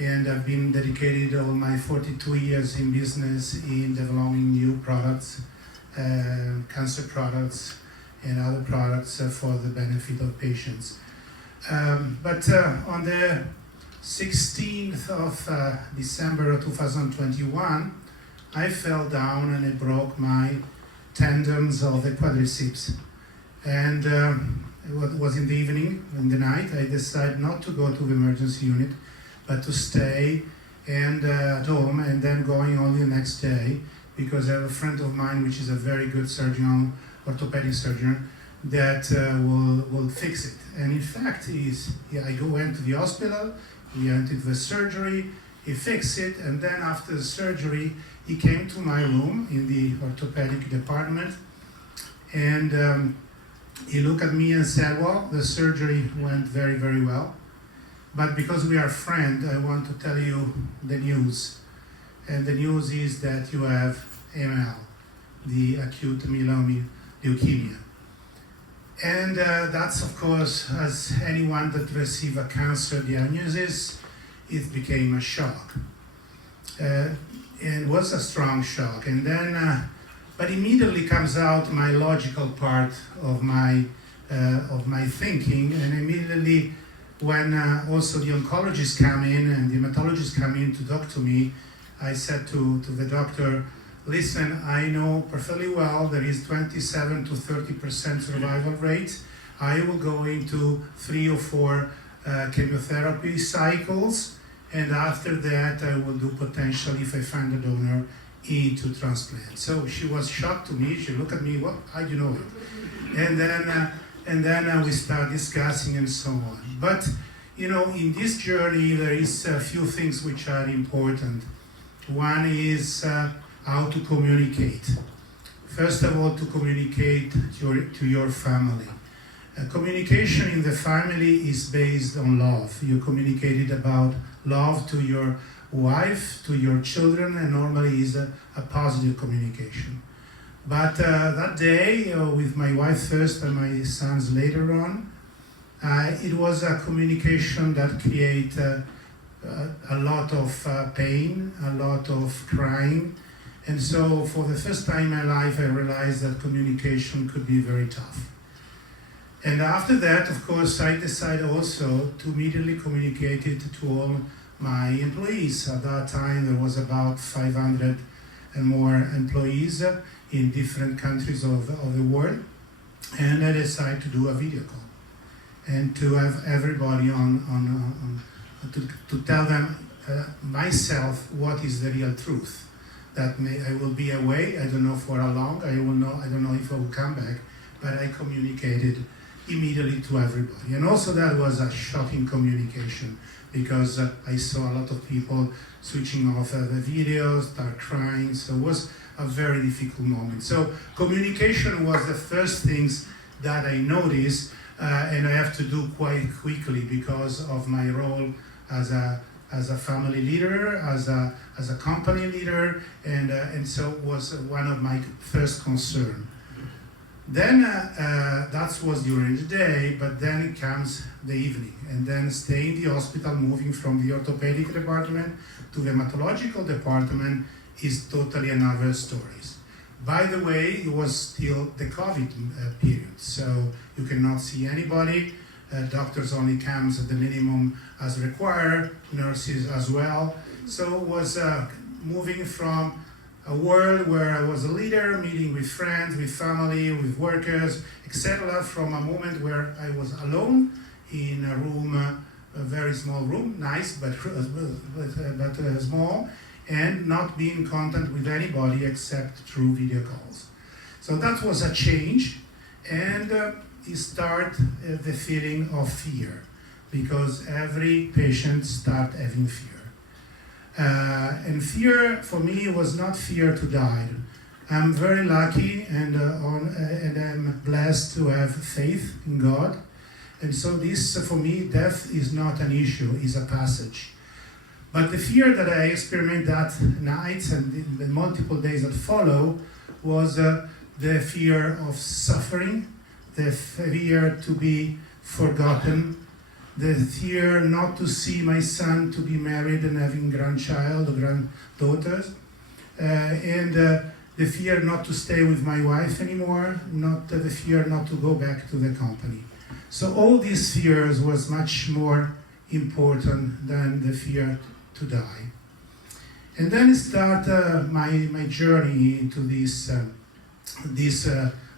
and I've been dedicated all my 42 years in business in developing new products, cancer products and other products for the benefit of patients. But on the 16th of December of 2021, I fell down and I broke my tendons of the quadriceps. And it was in the evening, in the night. I decided not to go to the emergency unit, but to stay and at home, and then going only the next day, because I have a friend of mine which is a very good surgeon, orthopedic surgeon, that will fix it. And in fact, I went to the hospital, we entered the surgery, he fixed it, and then after the surgery, he came to my room in the orthopedic department, and he looked at me and said, well, the surgery went very, very well, but because we are friends, I want to tell you the news. And the news is that you have AML, the acute myeloid leukemia. And that's, of course, as anyone that receives a cancer diagnosis, it became a shock. It was a strong shock. And then, but immediately comes out my logical part of my thinking, and immediately when also the oncologists come in and the hematologists come in to talk to me, I said to the doctor, listen, I know perfectly well there is 27 to 30% survival rate. I will go into 3 or 4 chemotherapy cycles, and after that I will do potentially, if I find a donor, into transplant. So she was shocked to me. She looked at me, what? How do you know it? And then we start discussing and so on. But you know, in this journey there is a few things which are important. One is how to communicate. First of all, to communicate to your family. Communication in the family is based on love. You communicated about love to your wife, to your children, and normally is a positive communication. But that day, with my wife first and my sons later on, it was a communication that created a lot of pain, a lot of crying. And so for the first time in my life, I realized that communication could be very tough. And after that, of course, I decided also to immediately communicate it to all my employees. At that time, there was about 500 and more employees in different countries of the world. And I decided to do a video call and to have everybody to tell them myself what is the real truth. That I will be away, I don't know for how long, I don't know if I will come back, but I communicated immediately to everybody. And also that was a shocking communication, because I saw a lot of people switching off the videos, start crying, so it was a very difficult moment. So communication was the first things that I noticed, and I have to do quite quickly because of my role as a family leader, as a company leader, and so it was one of my first concern. Then that was during the day, but then it comes the evening, and then stay in the hospital, moving from the orthopedic department to the hematological department is totally another story. By the way, it was still the COVID period, so you cannot see anybody. Doctors only comes at the minimum as required, nurses as well. So it was moving from a world where I was a leader, meeting with friends, with family, with workers, etc., from a moment where I was alone in a room, a very small room, nice, but small, and not being in contact with anybody except through video calls. So that was a change, and it started the feeling of fear, because every patient started having fear. And fear for me was not fear to die. I'm very lucky and I'm blessed to have faith in God. And so this, for me, death is not an issue, it's a passage. But the fear that I experienced that night and the multiple days that follow was the fear of suffering, the fear to be forgotten, the fear not to see my son to be married and having grandchild or granddaughters, and the fear not to stay with my wife anymore, not the fear not to go back to the company. So all these fears was much more important than the fear to die. And then start my journey into this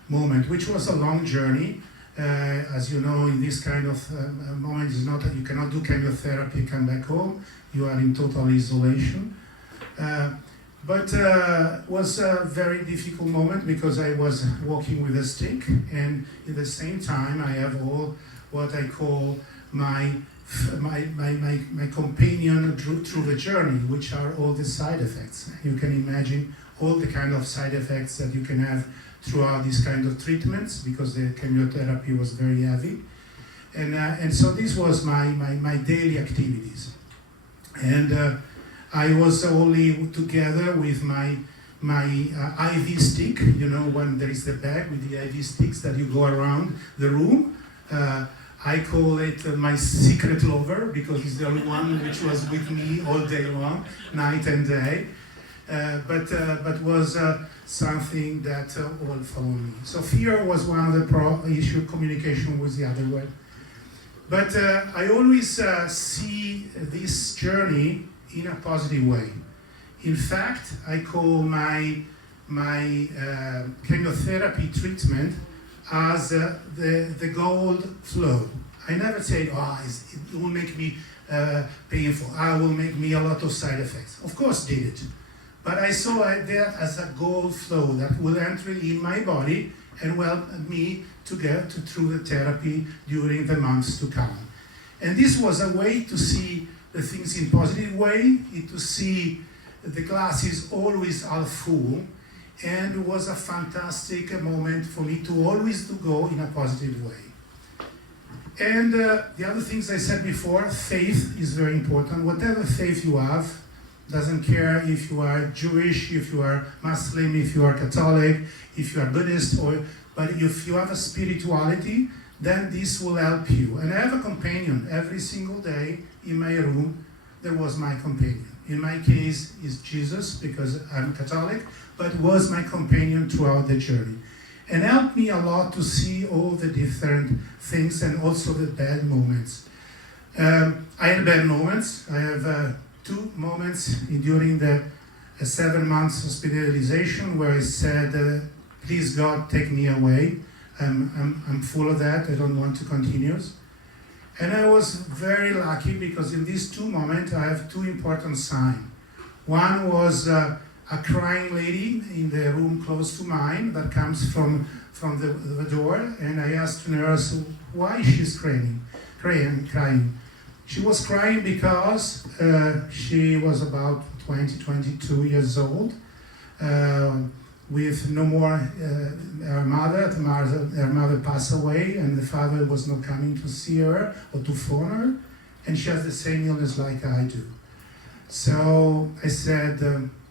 moment, which was a long journey. As you know, in this kind of moment, is not you cannot do chemotherapy, come back home. You are in total isolation. But was a very difficult moment because I was walking with a stick, and at the same time I have all what I call my companion through the journey, which are all the side effects. You can imagine all the kind of side effects that you can have throughout these kind of treatments, because the chemotherapy was very heavy. And so this was my daily activities. And I was only together with my IV stick, you know, when there is the bag with the IV sticks that you go around the room. I call it my secret lover, because it's the only one which was with me all day long, night and day. But was something that all followed me. So fear was one of the issue, communication was the other one. But I always see this journey in a positive way. In fact, I call my chemotherapy treatment as the gold flow. I never say, it will make me painful, I will make me a lot of side effects. Of course did it. But I saw that as a gold flow that will enter in my body and help me to get through the therapy during the months to come. And this was a way to see the things in positive way, to see the glass is always half full, and it was a fantastic moment for me to always to go in a positive way. And the other things I said before, faith is very important. Whatever faith you have, doesn't care if you are Jewish, if you are Muslim, if you are Catholic, if you are Buddhist, but if you have a spirituality, then this will help you. And I have a companion every single day in my room. There was my companion. In my case, is Jesus, because I'm Catholic, but was my companion throughout the journey. And helped me a lot to see all the different things and also the bad moments. I had bad moments. I have 2 moments during the 7 months hospitalization where I said, please God, take me away. I'm full of that, I don't want to continue. And I was very lucky because in these 2 moments I have 2 important signs. One was a crying lady in the room close to mine that comes from the door, and I asked the nurse why she's crying. She was crying because she was about 22 years old, with no more, her mother passed away, and the father was not coming to see her or to phone her, and she has the same illness like I do. So I said,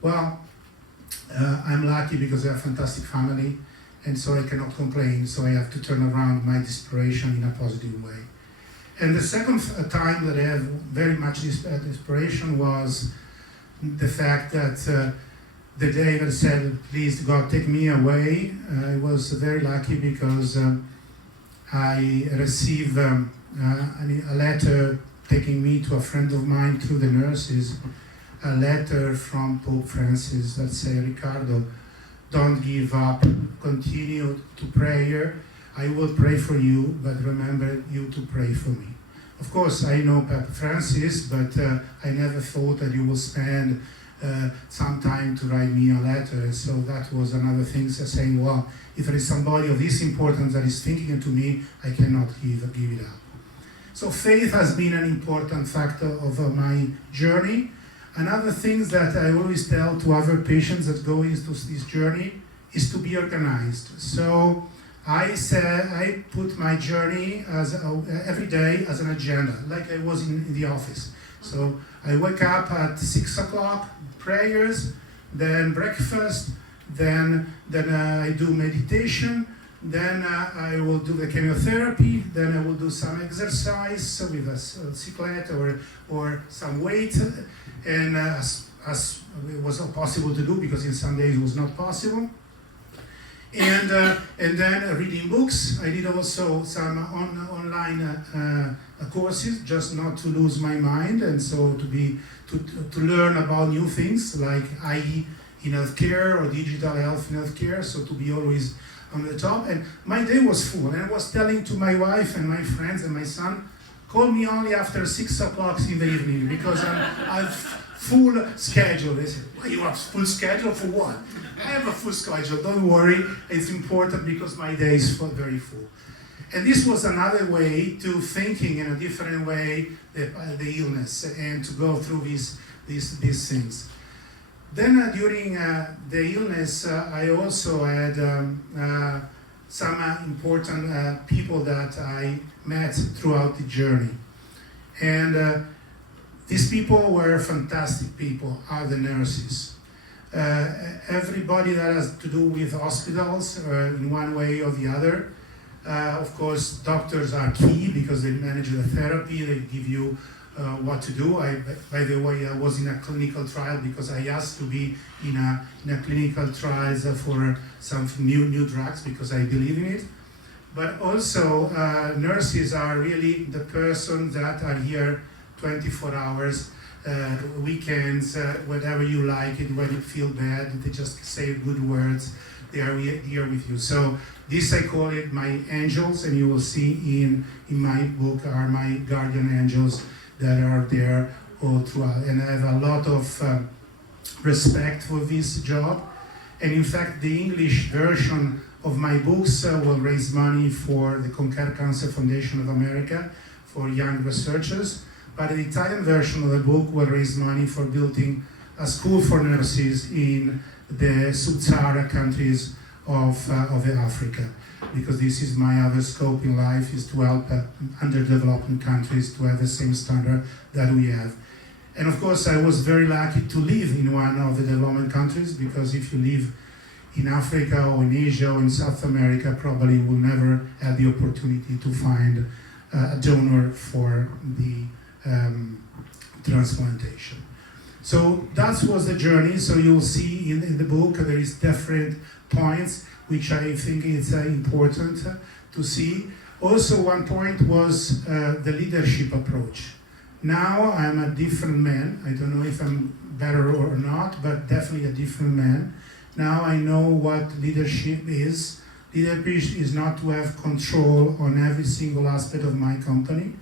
I'm lucky because I have a fantastic family, and so I cannot complain, so I have to turn around my desperation in a positive way. And the second time that I have very much desperation was the fact that the day that I said, please God, take me away, I was very lucky because I received a letter taking me to a friend of mine through the nurses, a letter from Pope Francis that said, Riccardo, don't give up, continue to prayer. I will pray for you, but remember you to pray for me. Of course, I know Pope Francis, but I never thought that you will spend some time to write me a letter. And so that was another thing, saying, well, if there is somebody of this importance that is thinking to me, I cannot give it up. So faith has been an important factor of my journey. Another thing that I always tell to other patients that go into this journey is to be organized. So I put my journey as every day as an agenda, like I was in the office. So I wake up at 6 o'clock, prayers, then breakfast, then I do meditation, Then I will do the chemotherapy, then I will do some exercise with a cyclet or some weight, and as it was not possible to do because in some days it was not possible. And then reading books. I did also some online courses, just not to lose my mind, and so to learn about new things like AI in healthcare or digital health in healthcare. So to be always on the top. And my day was full, and I was telling to my wife and my friends and my son, call me only after 6 o'clock in the evening because I've full schedule. They said, well, you have full schedule for what? I have a full schedule, don't worry, it's important because my day is very full. And this was another way to thinking in a different way the illness and to go through these things. Then during the illness, I also had some important people that I met throughout the journey. And these people were fantastic people, are the nurses. Everybody that has to do with hospitals in one way or the other. Of course, doctors are key because they manage the therapy, they give you what to do. By the way, I was in a clinical trial because I asked to be in a clinical trials for some new drugs because I believe in it. But also, nurses are really the person that are here 24 hours, weekends, whatever you like, and when you feel bad, they just say good words. They are here with you. So this I call it my angels, and you will see in my book are my guardian angels that are there all throughout. And I have a lot of respect for this job. And in fact, the English version of my books will raise money for the Conquer Cancer Foundation of America for young researchers. But the Italian version of the book will raise money for building a school for nurses in the sub-Saharan countries of Africa, because this is my other scope in life, is to help underdeveloped countries to have the same standard that we have. And of course, I was very lucky to live in one of the development countries, because if you live in Africa or in Asia or in South America, probably will never have the opportunity to find a donor for the transplantation. So that was the journey. So you'll see in the book there is different points which I think is important to see. Also, one point was the leadership approach. Now I'm a different man. I don't know if I'm better or not, but definitely a different man. Now I know what leadership is. Leadership is not to have control on every single aspect of my company,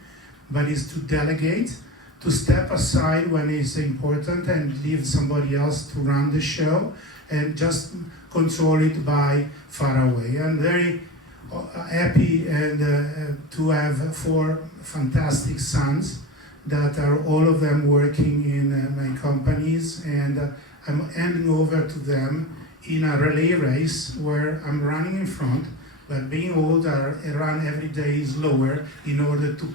but is to delegate, to step aside when it's important and leave somebody else to run the show and just control it by far away. I'm very happy and to have 4 fantastic sons that are all of them working in my companies, and I'm handing over to them in a relay race where I'm running in front, but being older, I run every day slower in order to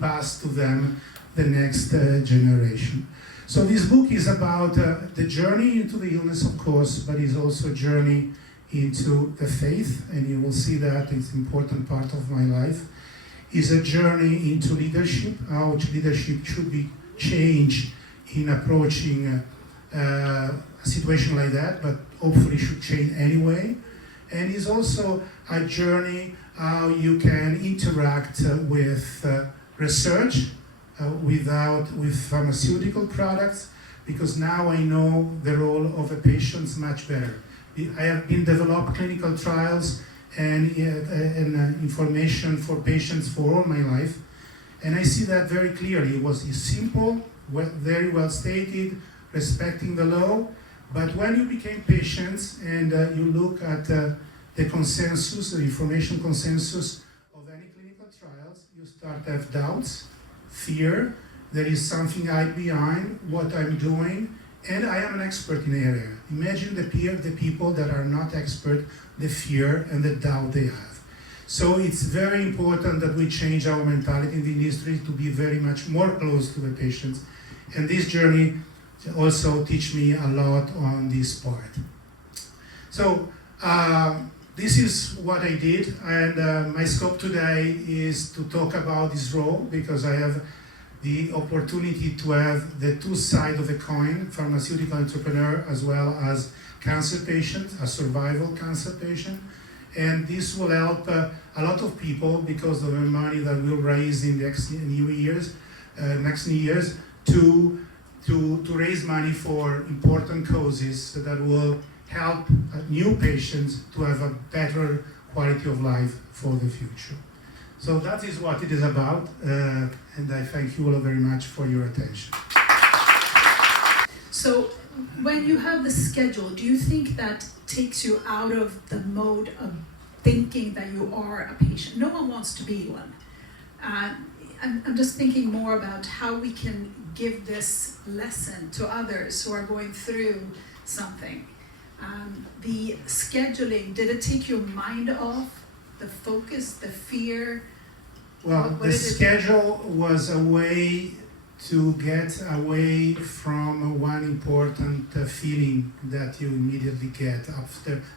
pass to them the next generation. So this book is about the journey into the illness, of course, but it's also a journey into the faith, and you will see that it's an important part of my life. It's a journey into leadership, how leadership should be changed in approaching a situation like that, but hopefully should change anyway. And it's also a journey how you can interact with research with pharmaceutical products, because now I know the role of a patient much better. I have been developed clinical trials and information for patients for all my life, and I see that very clearly. It was simple, very well stated, respecting the law, but when you became patients and you look at the consensus, the information consensus of any clinical trials, you start to have doubts, fear, there is something behind what I'm doing, and I am an expert in the area. Imagine the people that are not expert, the fear and the doubt they have. So it's very important that we change our mentality in the industry to be very much more close to the patients. And this journey also teach me a lot on this part. So this is what I did, and my scope today is to talk about this role because I have the opportunity to have the two sides of the coin, pharmaceutical entrepreneur as well as cancer patient, a survival cancer patient. And this will help a lot of people because of the money that we'll raise in the next years to raise money for important causes that will help new patients to have a better quality of life for the future. So that is what it is about, and I thank you all very much for your attention. So when you have the schedule, do you think that takes you out of the mode of thinking that you are a patient? No one wants to be one. I'm just thinking more about how we can give this lesson to others who are going through something. The scheduling, did it take your mind off? The focus, the fear? Well, the schedule was a way to get away from one important feeling that you immediately get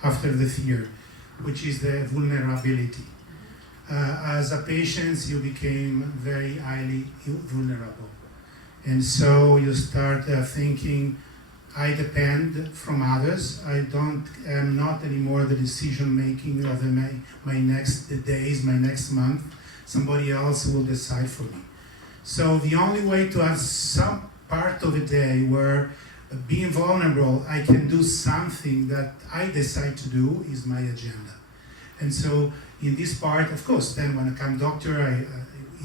after the fear, which is the vulnerability. As a patient, you became very highly vulnerable. And so you start thinking, I depend from others. I am not anymore the decision making of my next days, my next month. Somebody else will decide for me. So the only way to have some part of a day where being vulnerable, I can do something that I decide to do is my agenda. And so in this part, of course, then when I come doctor,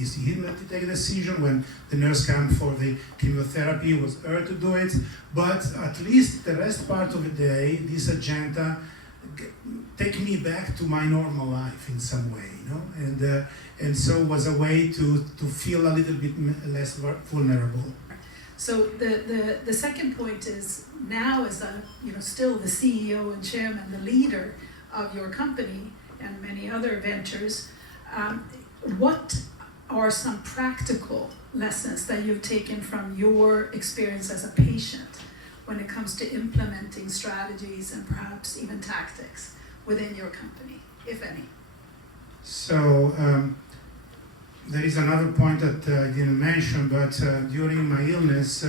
is him to take a decision. When the nurse comes for the chemotherapy, it was her to do it. But at least the rest part of the day, this agenda take me back to my normal life in some way, you know. And so it was a way to feel a little bit less vulnerable. So the second point is now as still the CEO and chairman, the leader of your company and many other ventures, what are some practical lessons that you've taken from your experience as a patient when it comes to implementing strategies and perhaps even tactics within your company, if any? So there is another point that I didn't mention, but during my illness,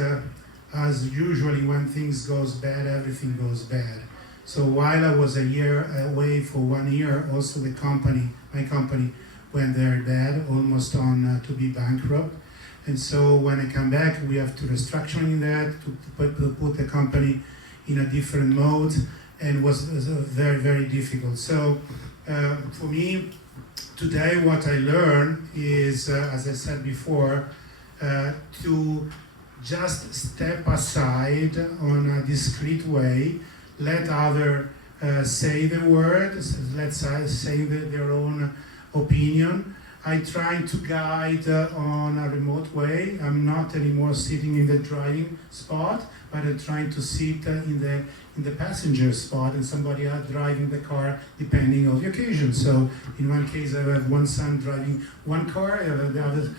as usually when things goes bad, everything goes bad. So while I was a year away for 1 year, also my company went very bad, almost on to be bankrupt. And so when I come back, we have to restructuring that, to put the company in a different mode, and it was very, very difficult. So for me, today what I learned is, as I said before, to just step aside on a discreet way, let others say the words, let's say their own opinion. I try to guide on a remote way. I'm not anymore sitting in the driving spot, but I'm trying to sit in the passenger spot and somebody else driving the car depending on the occasion. So in one case I have one son driving one car, the other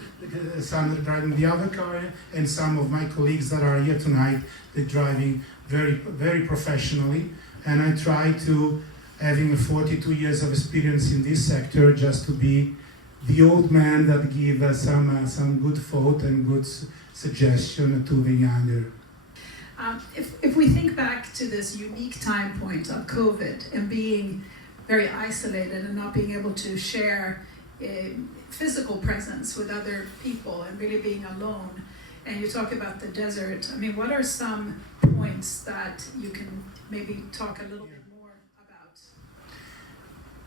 son driving the other car, and some of my colleagues that are here tonight, they're driving very, very professionally. And I try to, having 42 years of experience in this sector, just to be the old man that give some good thought and good suggestion to the younger. If we think back to this unique time point of COVID and being very isolated and not being able to share a physical presence with other people and really being alone, and you talk about the desert, I mean, what are some points that you can maybe talk a little bit more about?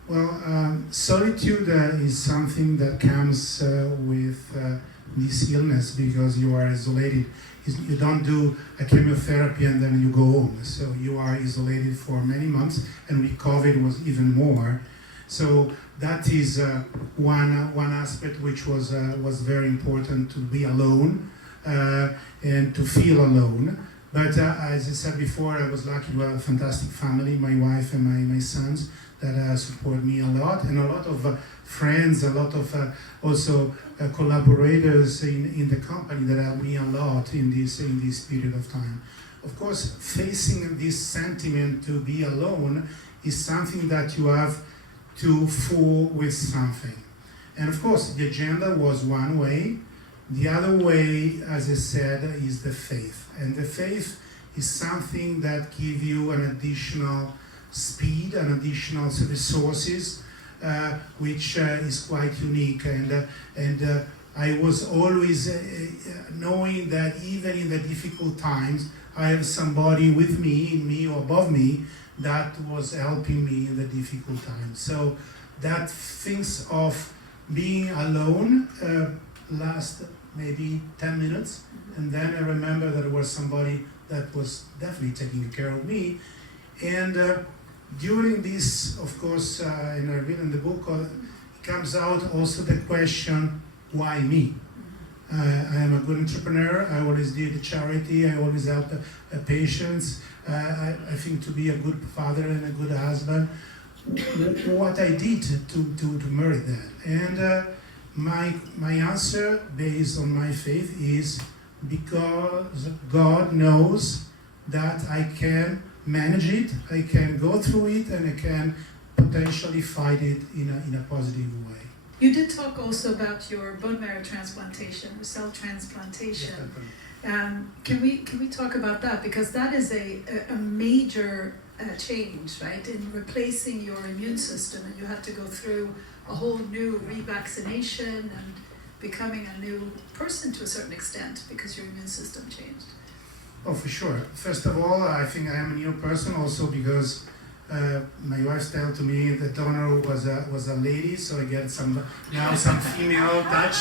Well, solitude is something that comes with this illness because you are isolated. You don't do a chemotherapy and then you go home. So you are isolated for many months, and with COVID was even more. So that is one aspect which was very important, to be alone and to feel alone. But as I said before, I was lucky to have a fantastic family, my wife and my sons, that support me a lot, and a lot of friends, a lot of also collaborators in the company that helped me a lot in this period of time. Of course, facing this sentiment to be alone is something that you have to fool with something. And of course, the agenda was one way. The other way, as I said, is the faith. And the faith is something that gives you an additional speed, an additional resources, which is quite unique. And I was always knowing that even in the difficult times, I have somebody with me, in me or above me, that was helping me in the difficult times. So that things of being alone last maybe 10 minutes, and then I remember that there was somebody that was definitely taking care of me. And during this, of course, and I read in the book, it comes out also the question, why me? I am a good entrepreneur. I always did charity. I always help patients. I think to be a good father and a good husband, what I did to merit that. And my answer, based on my faith, is because God knows that I can manage it, I can go through it, and I can potentially fight it in a positive way. You did talk also about your bone marrow transplantation, or cell transplantation. Can we talk about that? Because that is a major change, right? In replacing your immune system, and you had to go through a whole new revaccination and becoming a new person to a certain extent because your immune system changed. Oh, for sure. First of all, I think I am a new person also because my wife told to me the donor was a lady, so I get some female touch.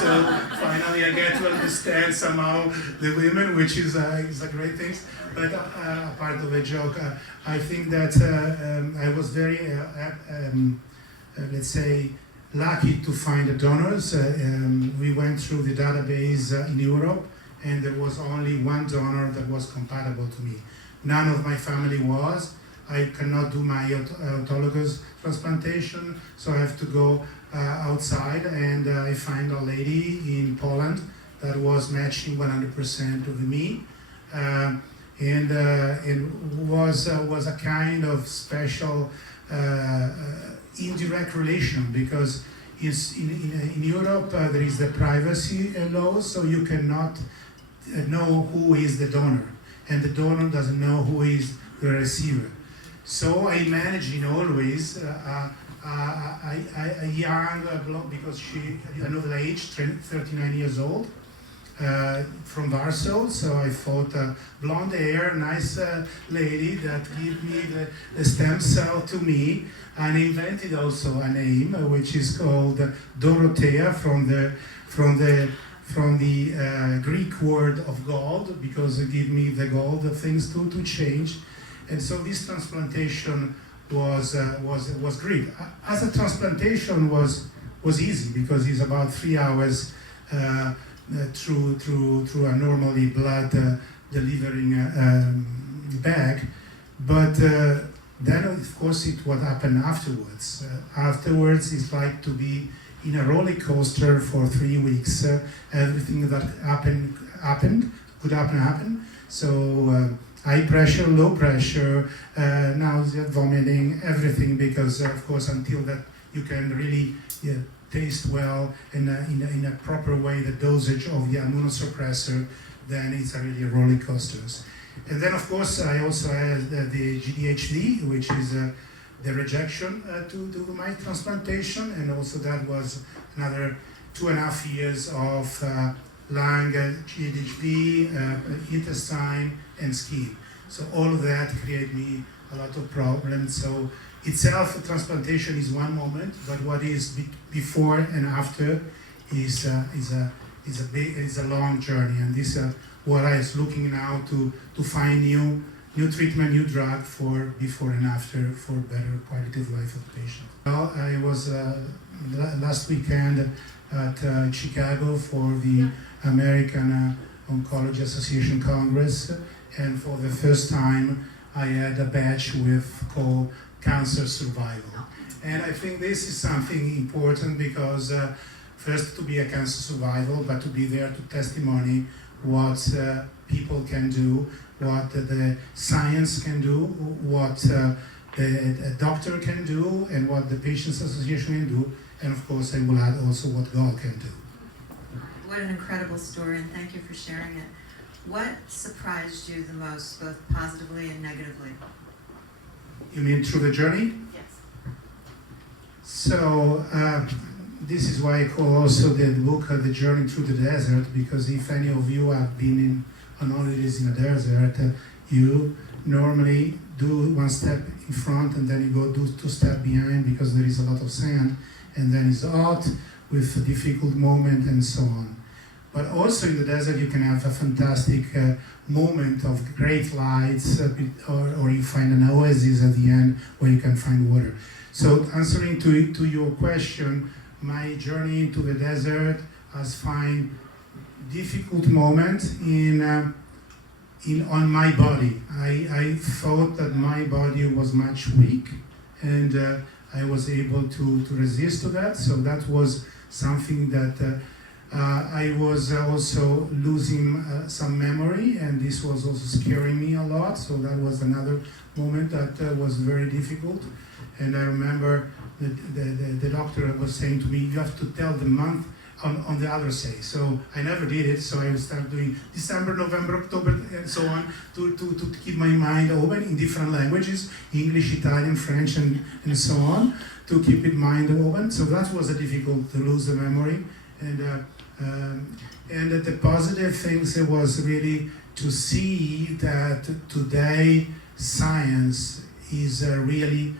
So finally, I get to understand somehow the women, which is a great thing. But part of the joke, I think that I was very, let's say, lucky to find the donors. We went through the database in Europe, and there was only one donor that was compatible to me. None of my family was. I cannot do my autologous transplantation, so I have to go outside, and I find a lady in Poland that was matching 100% of me, and was a kind of special indirect relation, because in Europe there is the privacy law, so you cannot know who is the donor, and the donor doesn't know who is the receiver. So I imagine always a young blonde, because she, I know the age, 39 years old, from Warsaw. So I thought blonde hair, nice lady that gave me the stem cell to me, and invented also a name which is called Dorothea from the Greek word of gold, because it gave me the gold things to change. And so this transplantation was great. As a transplantation was easy, because it's about 3 hours through a normally blood delivering bag. But then of course it what happened afterwards. Afterwards it's like to be in a roller coaster for 3 weeks. Everything that could happen. So high pressure, low pressure, nausea, vomiting, everything, because of course until that you can really taste well in a proper way the dosage of the immunosuppressor, then it's really a roller coasters. And then of course I also had the GDHD, which is the rejection to my transplantation, and also that was another 2.5 years of lung, GDHD, intestine, and skin. So all of that created me a lot of problems. So itself, transplantation is one moment, but what is before and after is a long journey. And this is what I was looking now to find new treatment, new drug for before and after, for better quality of life of the patient. Well, I was last weekend at Chicago for the American Oncology Association Congress, and for the first time I had a badge called Cancer Survival. And I think this is something important, because first to be a cancer survival, but to be there to testimony what people can do, what the science can do, what a doctor can do and what the Patients Association can do, and of course I will add also what God can do. What an incredible story, and thank you for sharing it. What surprised you the most, both positively and negatively? You mean through the journey? Yes. So this is why I call also the book The Journey Through the Desert, because if any of you have been on holidays in a desert, you normally do one step in front and then you go do two steps behind because there is a lot of sand, and then it's hot with a difficult moment and so on. But also in the desert you can have a fantastic moment of great lights, or you find an oasis at the end where you can find water. So answering to your question, my journey into the desert has found difficult moments on my body. I thought that my body was much weak, and I was able to resist to that. So that was something that I was also losing some memory, and this was also scaring me a lot. So that was another moment that was very difficult. And I remember the doctor was saying to me, you have to tell the month on the other side. So I never did it, so I would start doing December, November, October, and so on, to keep my mind open in different languages, English, Italian, French, and so on, to keep it mind open. So that was difficult to lose the memory. And the positive things was really to see that today science is really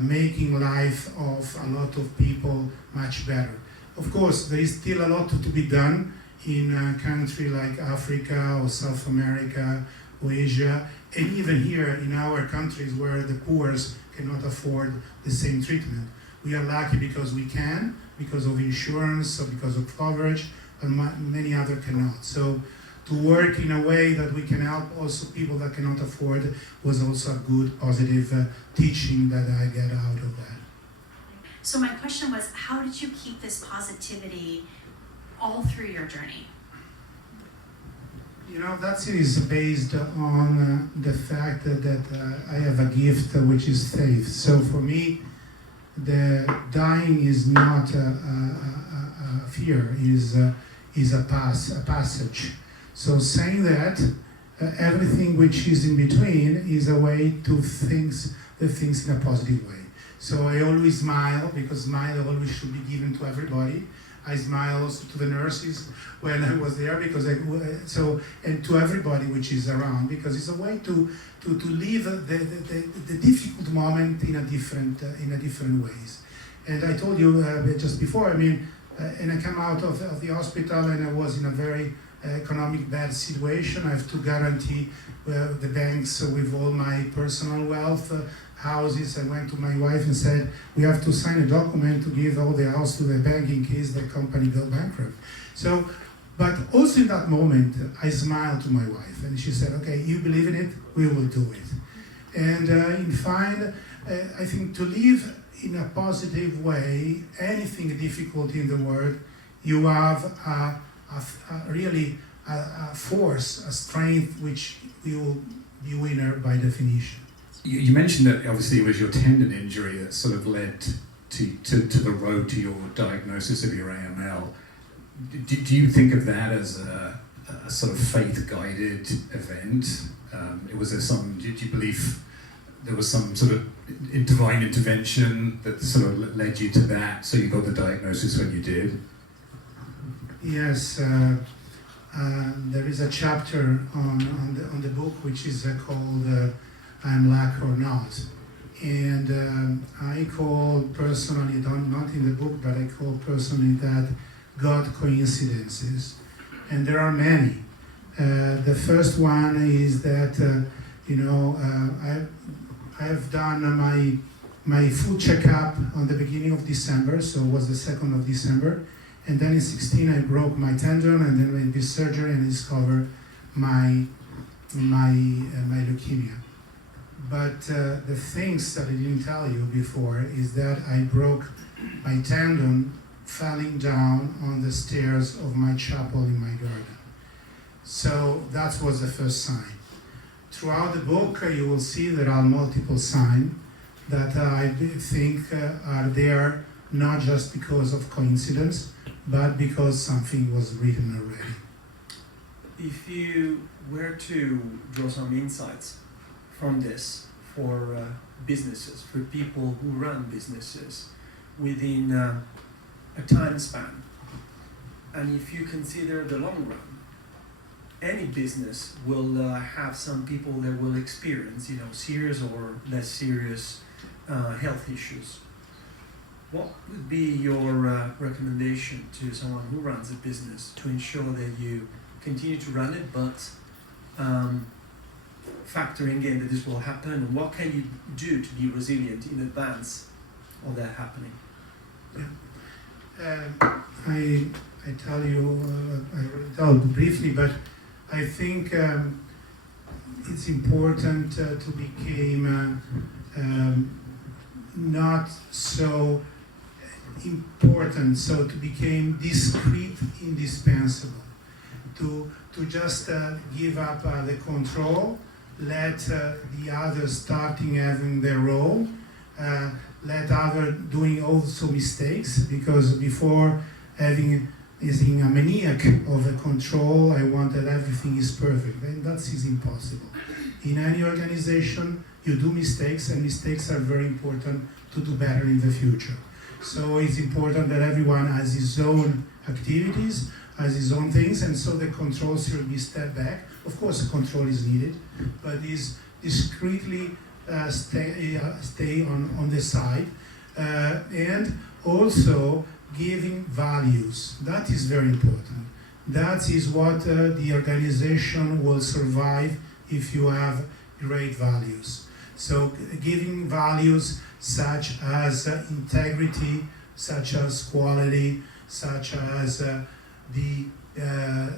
making life of a lot of people much better. Of course, there is still a lot to be done in a country like Africa or South America or Asia, and even here in our countries where the poor cannot afford the same treatment. We are lucky because we can, because of insurance or because of coverage, but many others cannot. So to work in a way that we can help also people that cannot afford was also a good, positive teaching that I get out of that. So my question was, how did you keep this positivity all through your journey? You know, that is based on the fact that I have a gift which is faith. So for me, the dying is not a fear, is a passage. So saying that, everything which is in between is a way to think the things in a positive way. So I always smile, because smile always should be given to everybody. I smile also to the nurses when I was there, because and to everybody which is around, because it's a way to live the difficult moment in a different ways. And I told you just before, and I come out of the hospital and I was in a very economic bad situation. I have to guarantee the banks with all my personal wealth, houses. I went to my wife and said, we have to sign a document to give all the house to the bank in case the company go bankrupt. So, but also in that moment, I smiled to my wife and she said, okay, you believe in it, we will do it. And in fine, I think to live in a positive way, anything difficult in the world, you have really a force, a strength, which you will be winner by definition. You mentioned that obviously it was your tendon injury that sort of led to the road to your diagnosis of your AML. Do you think of that as a sort of faith-guided event? Do you believe there was some sort of divine intervention that sort of led you to that, so you got the diagnosis when you did? Yes, there is a chapter on the book which is called I'm Luck or Not. And I call personally, not in the book, but I call personally that God coincidences. And there are many. The first one is that, I have done my full checkup on the beginning of December, so it was the 2nd of December. And then in 16 I broke my tendon, and then I did surgery and discovered my leukemia. But the things that I didn't tell you before is that I broke my tendon falling down on the stairs of my chapel in my garden. So that was the first sign. Throughout the book, you will see there are multiple signs. that I think are there not just because of coincidence, but because something was written already. If you were to draw some insights from this for businesses, for people who run businesses within a time span, and if you consider the long run, any business will have some people that will experience, serious or less serious health issues. What would be your recommendation to someone who runs a business to ensure that you continue to run it, but factoring in that this will happen, and what can you do to be resilient in advance of that happening? I tell you, I will tell briefly, but I think it's important to become not so important, so to become discrete, indispensable, to just give up the control, let the others starting having their role, let others doing also mistakes, because before having a maniac of the control, I want that everything is perfect, and that is impossible. In any organization, you do mistakes, and mistakes are very important to do better in the future. So it's important that everyone has his own activities, has his own things, and so the control should be stepped back. Of course, control is needed, but is discreetly stay on the side, and also giving values. That is very important. That is what the organization will survive if you have great values. So giving values such as integrity, such as quality, such as the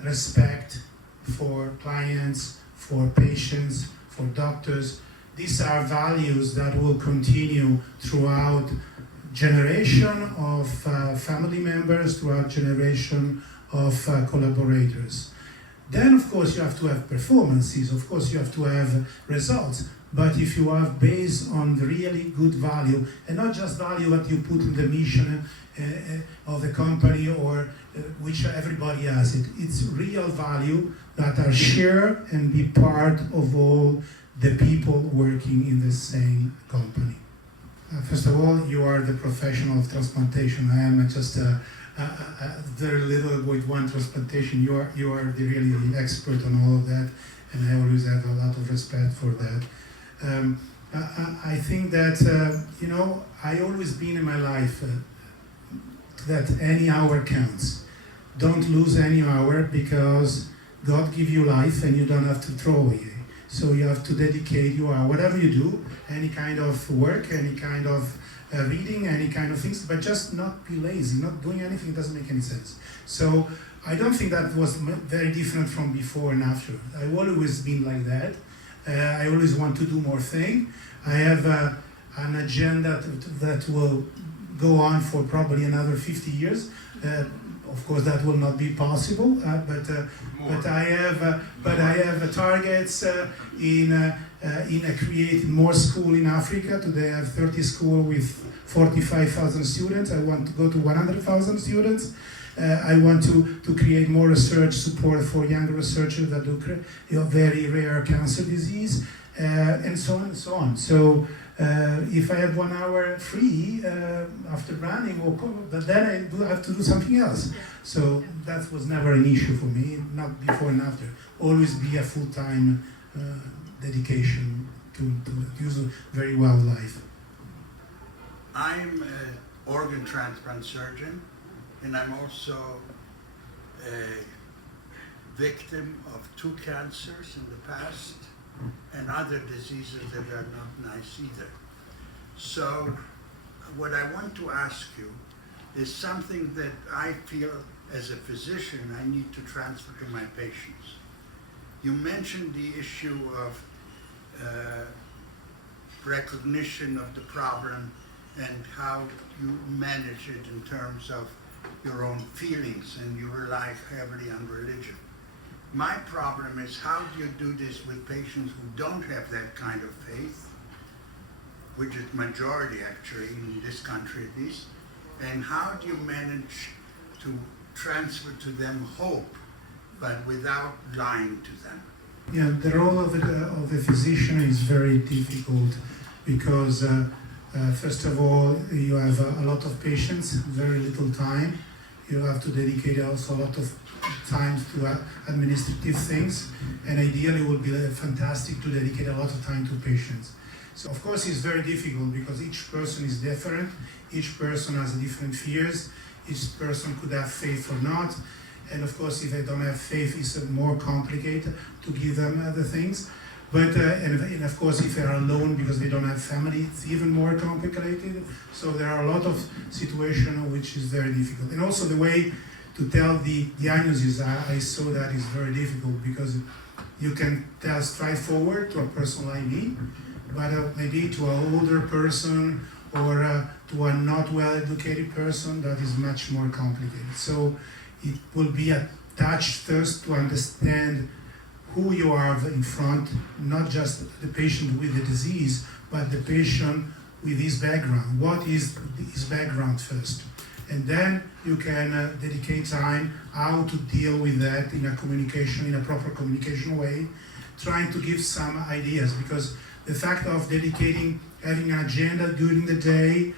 respect for clients, for patients, for doctors. These are values that will continue throughout generation of family members, throughout generation of collaborators. Then, of course, you have to have performances. Of course, you have to have results. But if you have based on really good value, and not just value that you put in the mission of the company or which everybody has it's real value that are shared and be part of all the people working in the same company. First of all, you are the professional of transplantation. I am just very little with one transplantation. You are the really expert on all of that, and I always have a lot of respect for that. I think that I always been in my life that any hour counts. Don't lose any hour, because God give you life and you don't have to throw away. So you have to dedicate your hour, whatever you do, any kind of work, any kind of reading, any kind of things, but just not be lazy. Not doing anything doesn't make any sense. So I don't think that was very different from before and after. I've always been like that. I always want to do more things. I have an agenda that will go on for probably another 50 years. Of course, that will not be possible, but I have targets in creating more school in Africa. Today I have 30 schools with 45,000 students. I want to go to 100,000 students. I want to create more research support for younger researchers that do very rare cancer disease, and so on and so on. So if I have 1 hour free after running, then I do have to do something else. So that was never an issue for me, not before and after. Always be a full-time dedication to use very well life. I'm an organ transplant surgeon, and I'm also a victim of 2 cancers in the past and other diseases that are not nice either. So what I want to ask you is something that I feel as a physician I need to transfer to my patients. You mentioned the issue of recognition of the problem and how you manage it in terms of your own feelings, and you rely heavily on religion. My problem is, how do you do this with patients who don't have that kind of faith, which is majority actually in this country at least, and how do you manage to transfer to them hope, but without lying to them? Yeah, the role of the physician is very difficult because first of all, you have a lot of patients, very little time. You have to dedicate also a lot of time to administrative things, and ideally it would be fantastic to dedicate a lot of time to patients. So of course it's very difficult because each person is different, each person has different fears, each person could have faith or not, and of course if they don't have faith it's more complicated to give them the things. But and of course if they're alone because they don't have family, it's even more complicated. So there are a lot of situations which is very difficult. And also the way to tell the diagnosis, I saw that is very difficult because you can tell straightforward to a person like me, but maybe to an older person or to a not well-educated person, that is much more complicated. So it will be a touch first to understand who you are in front, not just the patient with the disease, but the patient with his background. What is his background first? And then you can dedicate time how to deal with that in a proper communication way, trying to give some ideas, because the fact of having an agenda during the day,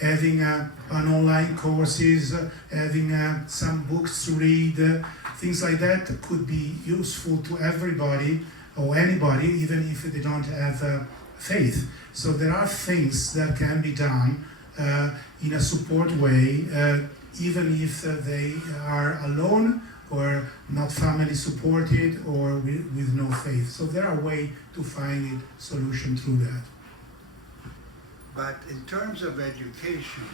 having an online courses, having some books to read, things like that could be useful to everybody or anybody, even if they don't have faith. So there are things that can be done in a support way, even if they are alone or not family supported or with no faith. So there are ways to find a solution through that. But in terms of education,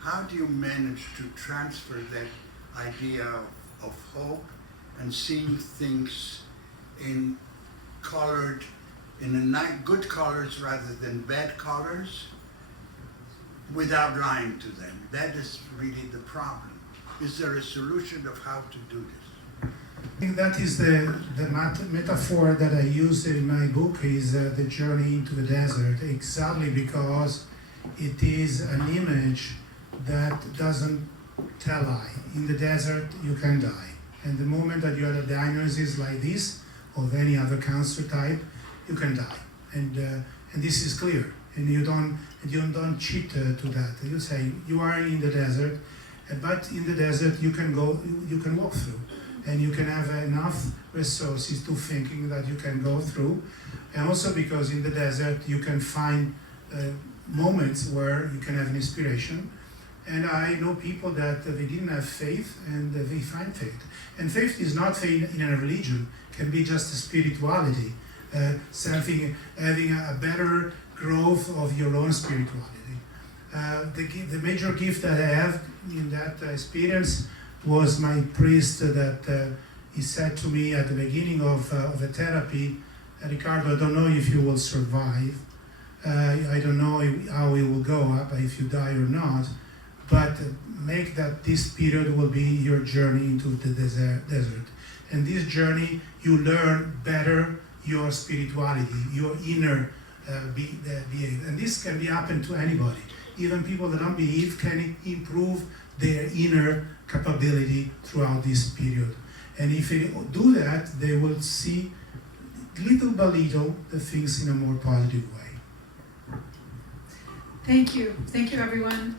how do you manage to transfer that idea of hope and seeing things in good colors rather than bad colors without lying to them? That is really the problem. Is there a solution of how to do this? I think that is the metaphor that I use in my book is the journey into the desert, exactly because it is an image that doesn't tell lie. In the desert, you can die. And the moment that you have a diagnosis like this, of any other cancer type, you can die. And this is clear. And you don't cheat to that. You say, you are in the desert, but in the desert you can walk through. And you can have enough resources to thinking that you can go through. And also because in the desert you can find moments where you can have an inspiration. And I know people that they didn't have faith and they find faith. And faith is not faith in a religion, it can be just a spirituality, something having a better growth of your own spirituality. The major gift that I have in that experience was my priest that he said to me at the beginning of the therapy, Riccardo, I don't know if you will survive. I don't know how it will go up, if you die or not, but make that this period will be your journey into the desert. And this journey, you learn better your spirituality, your inner being. And this can be happen to anybody. Even people that don't believe can improve their inner capability throughout this period. And if they do that, they will see little by little the things in a more positive way. Thank you everyone.